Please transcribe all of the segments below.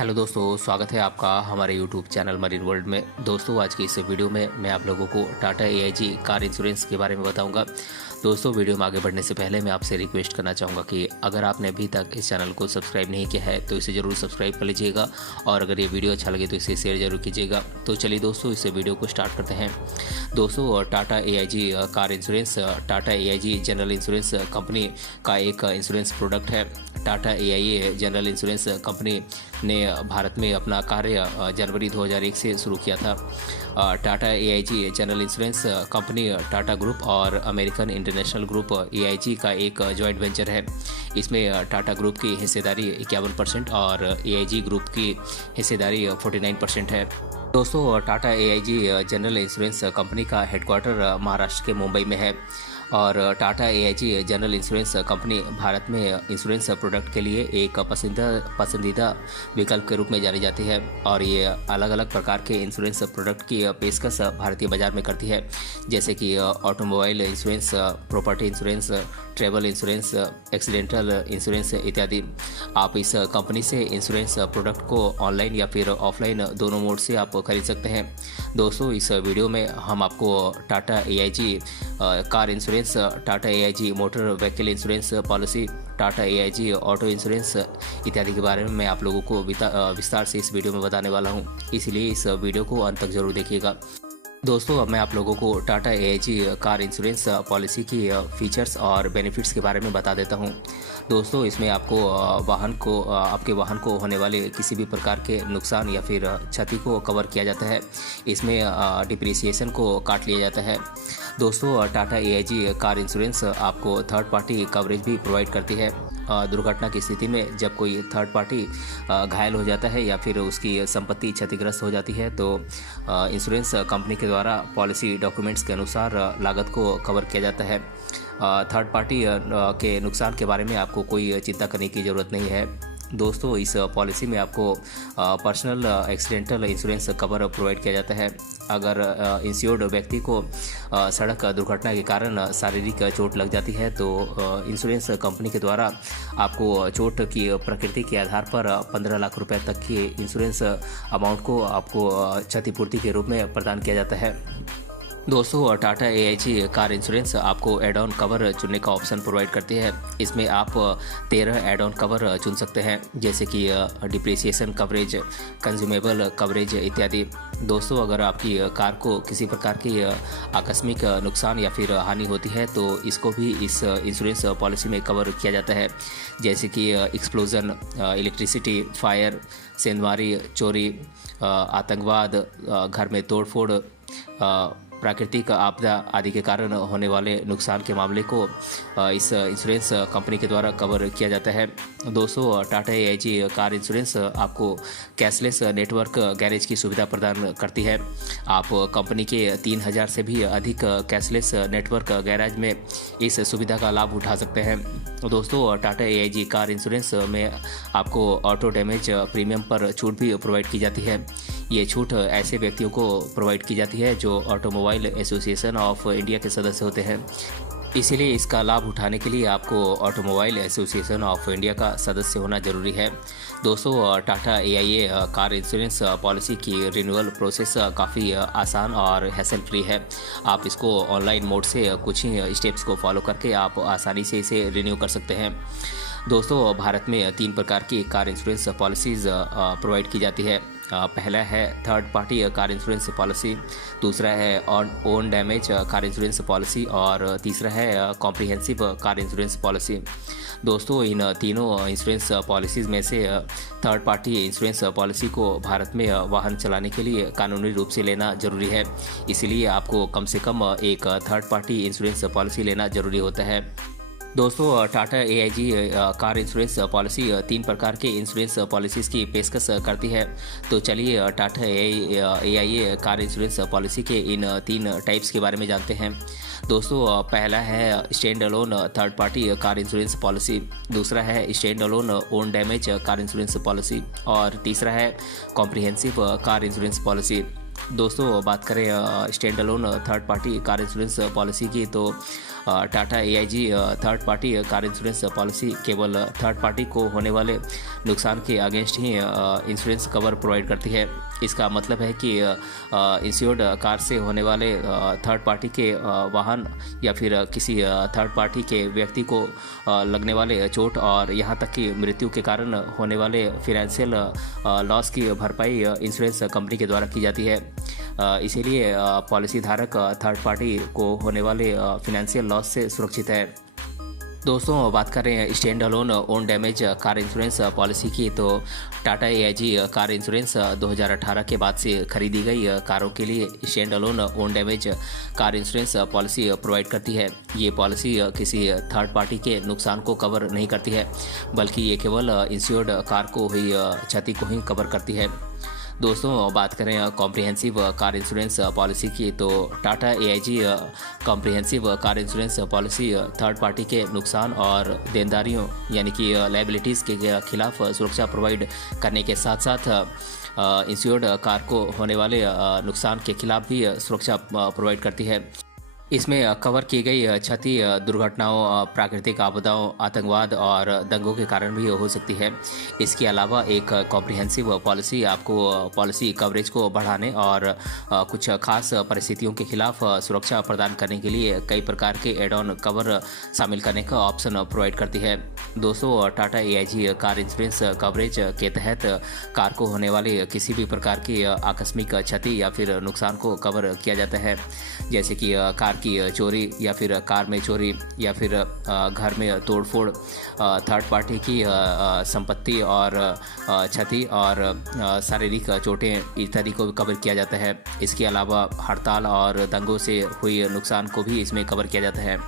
Hello दोस्तों, स्वागत है आपका हमारे यूट्यूब चैनल मरीन वर्ल्ड में। दोस्तों, आज की इस वीडियो में मैं आप लोगों को टाटा एआईजी कार इंश्योरेंस के बारे में बताऊंगा। दोस्तों, वीडियो में आगे बढ़ने से पहले मैं आपसे रिक्वेस्ट करना चाहूँगा कि अगर आपने अभी तक इस चैनल को सब्सक्राइब नहीं किया है तो इसे ज़रूर सब्सक्राइब कर लीजिएगा, और अगर ये वीडियो अच्छा लगे तो इसे शेयर जरूर कीजिएगा। तो चलिए दोस्तों, इस वीडियो को स्टार्ट करते हैं। दोस्तों, Tata AIG car insurance Tata AIG general insurance company का एक इंश्योरेंस प्रोडक्ट है। Tata AIA general insurance company ने भारत में अपना कार्य जनवरी 2001 से शुरू किया था। Tata AIG general insurance company Tata group और अमेरिकन इंटरनेशनल ग्रुप एआईजी का एक जॉइंट वेंचर है। इसमें टाटा ग्रुप की हिस्सेदारी 51% और एआईजी ग्रुप की हिस्सेदारी 49% है। दोस्तों, Tata AIG general insurance company का हेडक्वार्टर महाराष्ट्र के मुंबई में है, और Tata AIG general insurance company Bharat में इंश्योरेंस प्रोडक्ट के लिए एक पसंदीदा विकल्प के रूप में जानी जाती है, और ये अलग अलग प्रकार के इंश्योरेंस प्रोडक्ट की पेशकश भारतीय बाजार में करती है, जैसे कि automobile insurance, property insurance, travel insurance, accidental insurance इत्यादि। आप इस कंपनी से इंश्योरेंस प्रोडक्ट को ऑनलाइन या फिर ऑफलाइन दोनों मोड से आप खरीद सकते हैं। दोस्तों, इस वीडियो में हम आपको Tata AIG car insurance, Tata AIG motor vehicle insurance policy, Tata AIG auto insurance इत्यादि के बारे में मैं आप लोगों को विस्तार से इस वीडियो में बताने वाला हूं, इसलिए इस वीडियो को अंत तक जरूर देखिएगा। दोस्तों, अब मैं आप लोगों को Tata AIG car insurance policy की फीचर्स और बेनिफिट्स के बारे में बता देता हूं। दोस्तों, इसमें आपको आपके वाहन को होने वाले किसी भी प्रकार के नुकसान या फिर क्षति को कवर किया जाता है। इसमें डिप्रिसिएशन को काट लिया जाता है। दोस्तों, टाटा एआईजी कार इंश्योरेंस आपको थर्ड पार्टी कवरेज भी प्रोवाइड करती है। दुर्घटना की स्थिति में जब कोई थर्ड पार्टी घायल हो जाता है या फिर उसकी संपत्ति क्षतिग्रस्त हो जाती है, तो इंश्योरेंस कंपनी के द्वारा पॉलिसी डॉक्यूमेंट्स के अनुसार लागत को कवर किया जाता है। थर्ड पार्टी के नुकसान के बारे में आपको कोई चिंता करने की ज़रूरत नहीं है। दोस्तों, इस पॉलिसी में आपको personal accidental insurance cover provide किया जाता है। अगर इंश्योर्ड व्यक्ति को सड़क दुर्घटना के कारण शारीरिक चोट लग जाती है, तो इंश्योरेंस कंपनी के द्वारा आपको चोट की प्रकृति के आधार पर 15 लाख रुपए तक की इंश्योरेंस अमाउंट को आपको क्षतिपूर्ति के रूप में प्रदान किया जाता है। दोस्तों, टाटा एआईजी कार इंश्योरेंस आपको एड ऑन कवर चुनने का ऑप्शन प्रोवाइड करती है। इसमें आप 13 एड ऑन कवर चुन सकते हैं, जैसे कि डिप्रिसिएशन कवरेज, कंज्यूमेबल कवरेज इत्यादि। दोस्तों, अगर आपकी कार को किसी प्रकार की आकस्मिक नुकसान या फिर हानि होती है, तो इसको भी इस इंश्योरेंस पॉलिसी में कवर किया जाता है, जैसे कि एक्सप्लोजन, इलेक्ट्रिसिटी, फायर, सेंधमारी, चोरी, आतंकवाद, घर में तोड़फोड़, प्राकृतिक आपदा आदि के कारण होने वाले नुकसान के मामले को इस इंश्योरेंस कंपनी के द्वारा कवर किया जाता है। दोस्तों, टाटा एआईजी कार इंश्योरेंस आपको कैशलेस नेटवर्क गैरेज की सुविधा प्रदान करती है। आप कंपनी के 3000 से भी अधिक कैशलेस नेटवर्क गैराज में इस सुविधा का लाभ उठा सकते हैं। दोस्तों, टाटा एआईजी कार इंश्योरेंस में आपको ऑटो डैमेज प्रीमियम पर छूट भी प्रोवाइड की जाती है। ये छूट ऐसे व्यक्तियों को प्रोवाइड की जाती है जो ऑटोमोबाइल एसोसिएशन ऑफ इंडिया के सदस्य होते हैं। इसीलिए इसका लाभ उठाने के लिए आपको ऑटोमोबाइल एसोसिएशन ऑफ इंडिया का सदस्य होना जरूरी है। दोस्तों, Tata AIA car insurance policy की रिन्यूअल प्रोसेस काफ़ी आसान और हैसल फ्री है। आप इसको ऑनलाइन मोड से कुछ ही स्टेप्स को फॉलो करके आप आसानी से इसे रिन्यू कर सकते हैं। दोस्तों, भारत में 3 प्रकार की कार इंश्योरेंस पॉलिसीज़ प्रोवाइड की जाती है। पहला है third party car insurance policy, दूसरा है own damage car insurance policy, और तीसरा है कॉम्प्रिहेंसिव कार इंश्योरेंस पॉलिसी। दोस्तों, इन तीनों इंश्योरेंस पॉलिसीज़ में से थर्ड पार्टी इंश्योरेंस पॉलिसी को भारत में वाहन चलाने के लिए कानूनी रूप से लेना जरूरी है, इसलिए आपको कम से कम एक थर्ड पार्टी इंश्योरेंस पॉलिसी लेना जरूरी होता है। दोस्तों, Tata AIG car insurance policy 3 प्रकार के इंश्योरेंस पॉलिसीज़ की पेशकश करती है। तो चलिए Tata AIA car insurance policy के इन 3 टाइप्स के बारे में जानते हैं। दोस्तों, पहला है stand alone third party car insurance policy, दूसरा है stand alone own damage car insurance policy, और तीसरा है कॉम्प्रिहेंसिव कार इंश्योरेंस पॉलिसी। दोस्तों बात करें stand alone third party car insurance policy की, तो Tata AIG third party car insurance policy केवल थर्ड पार्टी को होने वाले नुकसान के अगेंस्ट ही इंश्योरेंस कवर प्रोवाइड करती है। इसका मतलब है कि इंश्योर्ड कार से होने वाले थर्ड पार्टी के वाहन या फिर किसी थर्ड पार्टी के व्यक्ति को लगने वाले चोट और यहाँ तक कि मृत्यु के कारण होने वाले फिनेंशियल लॉस की भरपाई इंश्योरेंस कंपनी के द्वारा की जाती है। इसीलिए पॉलिसी धारक थर्ड पार्टी को होने वाले फिनेंशियल लॉस से सुरक्षित है। दोस्तों बात करें stand alone own damage car insurance policy की, तो टाटा एआईजी कार इंश्योरेंस 2018 के बाद से खरीदी गई कारों के लिए stand alone own damage car insurance policy provide करती है। ये पॉलिसी किसी थर्ड पार्टी के नुकसान को कवर नहीं करती है, बल्कि ये केवल इंश्योर्ड कार को हुई क्षति को ही कवर करती है। दोस्तों बात करें कॉम्प्रिहेंसिव कार इंश्योरेंस पॉलिसी की, तो Tata AIG comprehensive car insurance policy third party के नुकसान और देनदारियों यानी कि लायबिलिटीज़ के खिलाफ सुरक्षा प्रोवाइड करने के साथ साथ इंश्योर्ड कार को होने वाले नुकसान के खिलाफ भी सुरक्षा प्रोवाइड करती है। इसमें कवर की गई क्षति दुर्घटनाओं, प्राकृतिक आपदाओं, आतंकवाद और दंगों के कारण भी हो सकती है। इसके अलावा एक कॉम्प्रिहेंसिव पॉलिसी आपको पॉलिसी कवरेज को बढ़ाने और कुछ खास परिस्थितियों के खिलाफ सुरक्षा प्रदान करने के लिए कई प्रकार के एड ऑन कवर शामिल करने का ऑप्शन प्रोवाइड करती है। दोस्तों Tata AIG car insurance coverage के तहत कार को होने वाले किसी भी प्रकार की आकस्मिक क्षति या फिर नुकसान को कवर किया जाता है, जैसे कि कार की चोरी या फिर कार में चोरी या फिर घर में तोड़फोड़, थर्ड पार्टी की संपत्ति और क्षति और शारीरिक चोटें इत्यादि को कवर किया जाता है। इसके अलावा हड़ताल और दंगों से हुई नुकसान को भी इसमें कवर किया जाता है।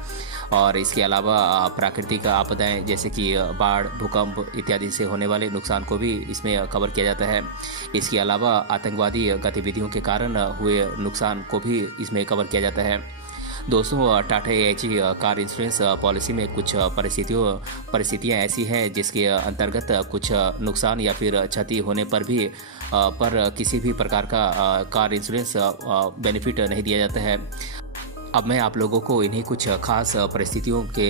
और इसके अलावा प्राकृतिक आपदाएं जैसे कि बाढ़, भूकंप इत्यादि से होने वाले नुकसान को भी इसमें कवर किया जाता है। इसके अलावा आतंकवादी गतिविधियों के कारण हुए नुकसान को भी इसमें कवर किया जाता है। दोस्तों Tata AIG car insurance policy में कुछ परिस्थितियाँ ऐसी हैं जिसके अंतर्गत कुछ नुकसान या फिर क्षति होने पर भी किसी भी प्रकार का कार इंश्योरेंस बेनिफिट नहीं दिया जाता है। अब मैं आप लोगों को इन्हीं कुछ खास परिस्थितियों के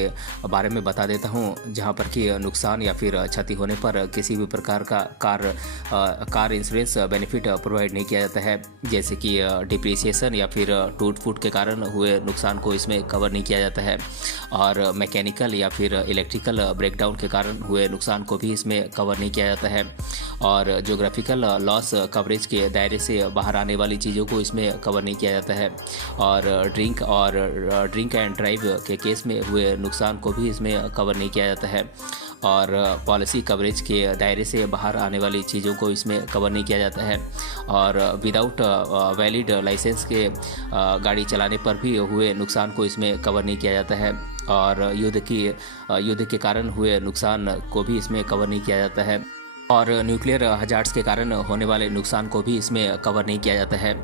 बारे में बता देता हूं जहां पर कि नुकसान या फिर क्षति होने पर किसी भी प्रकार का कार इंश्योरेंस बेनिफिट प्रोवाइड नहीं किया जाता है, जैसे कि डिप्रिसिएशन या फिर टूट फूट के कारण हुए नुकसान को इसमें कवर नहीं किया जाता है, और मैकेनिकल या फिर इलेक्ट्रिकल ब्रेकडाउन के कारण हुए नुकसान को भी इसमें कवर नहीं किया जाता है, और जोग्राफिकल लॉस कवरेज के दायरे से बाहर आने वाली चीज़ों को इसमें कवर नहीं किया जाता है, और ड्रिंक एंड ड्राइव के केस में हुए नुकसान को भी इसमें कवर नहीं किया जाता है, और पॉलिसी कवरेज के दायरे से बाहर आने वाली चीज़ों को इसमें कवर नहीं किया जाता है, और विदाउट वैलिड लाइसेंस के गाड़ी चलाने पर भी हुए नुकसान को इसमें कवर नहीं किया जाता है, और युद्ध के कारण हुए नुकसान को भी इसमें कवर नहीं किया जाता है, और न्यूक्लियर हजार्ड्स के कारण होने वाले नुकसान को भी इसमें कवर नहीं किया जाता है।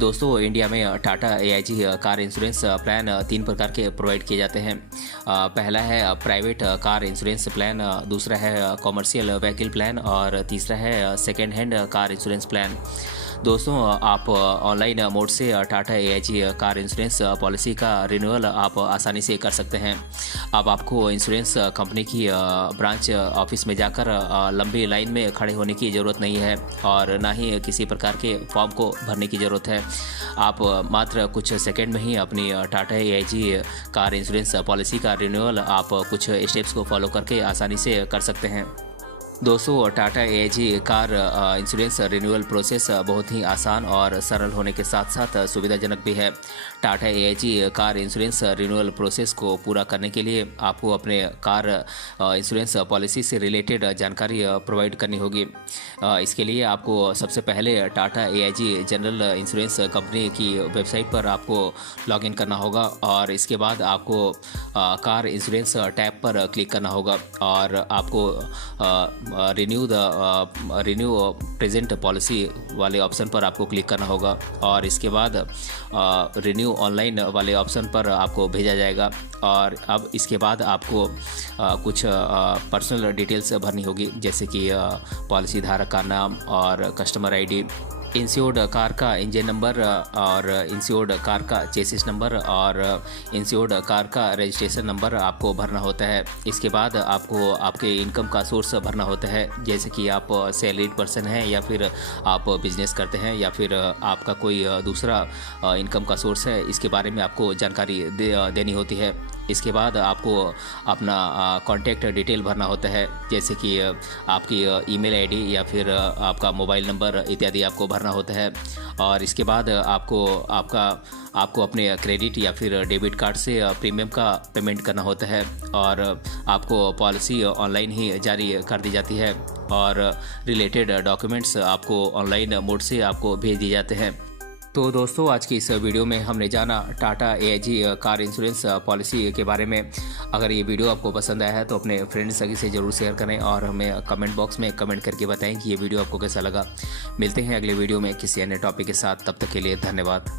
दोस्तों इंडिया में Tata AIG car insurance plan 3 प्रकार के प्रोवाइड किए जाते हैं। पहला है प्राइवेट कार इंश्योरेंस प्लान, दूसरा है कॉमर्शियल व्हीकल प्लान, और तीसरा है second hand car insurance plan. दोस्तों आप ऑनलाइन मोड से Tata AIG car insurance policy का रिन्यूअल आप आसानी से कर सकते हैं। अब आपको इंश्योरेंस कंपनी की ब्रांच ऑफिस में जाकर लंबी लाइन में खड़े होने की ज़रूरत नहीं है, और ना ही किसी प्रकार के फॉर्म को भरने की ज़रूरत है। आप मात्र कुछ सेकंड में ही अपनी Tata AIG car insurance policy का रिन्यूअल आप कुछ स्टेप्स को फॉलो करके आसानी से कर सकते हैं। दोस्तों Tata AIG car insurance renewal process बहुत ही आसान और सरल होने के साथ साथ सुविधाजनक भी है। Tata AIG car insurance renewal process को पूरा करने के लिए आपको अपने कार इंश्योरेंस पॉलिसी से रिलेटेड जानकारी प्रोवाइड करनी होगी। इसके लिए आपको सबसे पहले Tata AIG general insurance company की वेबसाइट पर आपको लॉगिन करना होगा, और इसके बाद आपको कार इंश्योरेंस टैब पर क्लिक करना होगा, और आपको रिन्यू प्रेजेंट पॉलिसी वाले ऑप्शन पर आपको क्लिक करना होगा, और इसके बाद रिन्यू ऑनलाइन वाले ऑप्शन पर आपको भेजा जाएगा। और अब इसके बाद आपको कुछ पर्सनल डिटेल्स भरनी होगी, जैसे कि पॉलिसी धारक का नाम और कस्टमर आईडी, इंश्योर्ड कार का इंजन नंबर और इंश्योर्ड कार का चेसिस नंबर और इंश्योर्ड कार का रजिस्ट्रेशन नंबर आपको भरना होता है। इसके बाद आपको आपके इनकम का सोर्स भरना होता है, जैसे कि आप सैलरीड पर्सन हैं या फिर आप बिजनेस करते हैं या फिर आपका कोई दूसरा इनकम का सोर्स है, इसके बारे में आपको जानकारी देनी होती है। इसके बाद आपको अपना कॉन्टैक्ट डिटेल भरना होता है, जैसे कि आपकी ईमेल आईडी या फिर आपका मोबाइल नंबर इत्यादि आपको भरना होता है। और इसके बाद आपको अपने क्रेडिट या फिर डेबिट कार्ड से प्रीमियम का पेमेंट करना होता है और आपको पॉलिसी ऑनलाइन ही जारी कर दी जाती है और रिलेटेड डॉक्यूमेंट्स आपको ऑनलाइन मोड से आपको भेज दिए जाते हैं। तो दोस्तों, आज की इस वीडियो में हमने जाना Tata AIG car insurance policy के बारे में। अगर ये वीडियो आपको पसंद आया है तो अपने फ्रेंड्स सभी से ज़रूर शेयर करें और हमें कमेंट बॉक्स में कमेंट करके बताएं कि ये वीडियो आपको कैसा लगा। मिलते हैं अगले वीडियो में किसी अन्य टॉपिक के साथ, तब तक के लिए धन्यवाद।